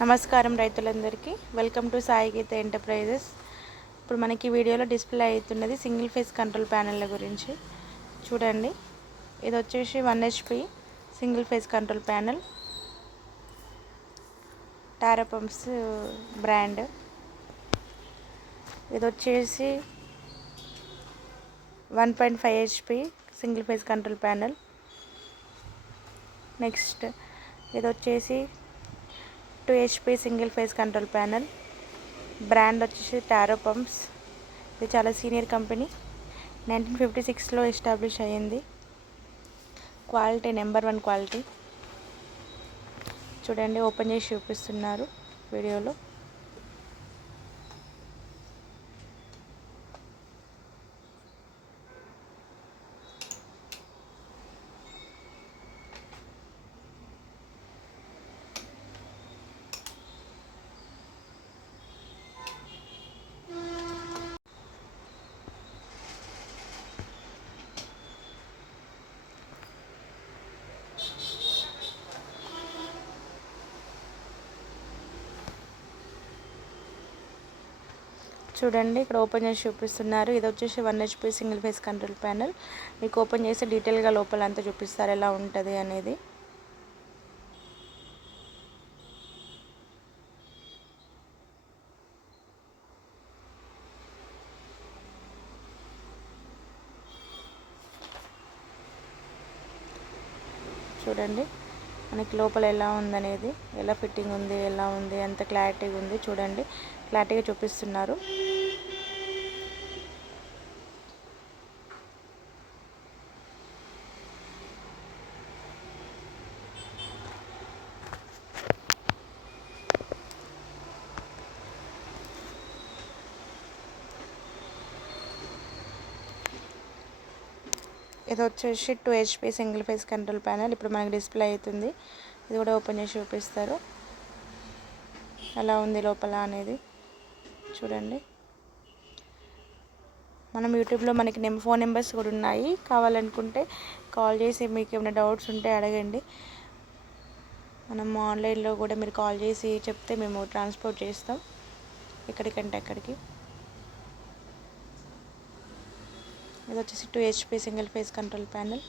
నమస్కారం రైతులందరికీ welcome to Sai Geetha Enterprises. ఇప్పుడు మనకి వీడియోలో డిస్ప్లే అవుతున్నది సింగిల్ ఫేజ్ కంట్రోల్ ప్యానెల్ల గురించి. చూడండి, ఇది వచ్చేసి 1 HP single phase control panel, Taro pumps brand. ఇది వచ్చేసి 1.5 HP single phase control panel. Next ఇది వచ్చేసి 2 HP single phase control panel, brand వచ్చేసి టారో పంప్స్. ఇది చాలా సీనియర్ కంపెనీ, 1956లో ఎస్టాబ్లిష్ అయ్యింది. Quality number 1 quality. చూడండి, ఓపెన్ చేసి చూపిస్తున్నారు వీడియోలో. చూడండి, ఇక్కడ ఓపెన్ చేసి చూపిస్తున్నారు. ఇది వచ్చేసి 1 HP single phase control panel. మీకు ఓపెన్ చేసి డీటెయిల్గా లోపల అంతా చూపిస్తారు ఎలా ఉంటుంది అనేది. చూడండి, మనకి లోపల ఎలా ఉందనేది, ఎలా ఫిట్టింగ్ ఉంది, ఎలా ఉంది, ఎంత క్లారిటీగా ఉంది. చూడండి, క్లారిటీగా చూపిస్తున్నారు. ఇది వచ్చేసి 2 HP single phase control panel. ఇప్పుడు మనకి డిస్ప్లే అవుతుంది. ఇది కూడా ఓపెన్ చేసి చూపిస్తారు ఎలా ఉంది లోపల అనేది. చూడండి, మనం యూట్యూబ్లో మనకి ఫోన్ నెంబర్స్ కూడా ఉన్నాయి. కావాలనుకుంటే కాల్ చేసి మీకు ఏమైనా డౌట్స్ ఉంటే అడగండి. మనం ఆన్లైన్లో కూడా మీరు కాల్ చేసి చెప్తే మేము ట్రాన్స్పోర్ట్ చేస్తాం ఎక్కడికంటే అక్కడికి. ఇది వచ్చేసి 2 HP single phase control panel.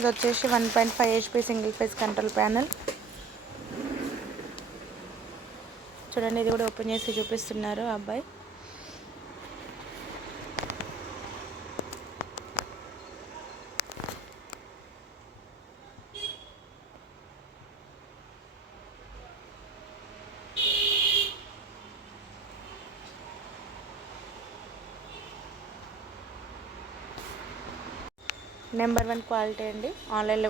ఇది వచ్చేసి 1.5 HP single phase control panel. చూడండి, ఇది కూడా ఓపెన్ చేసి చూపిస్తున్నారు అబ్బాయి. నెంబర్ 1 క్వాలిటీ అండి. ఆన్లైన్లో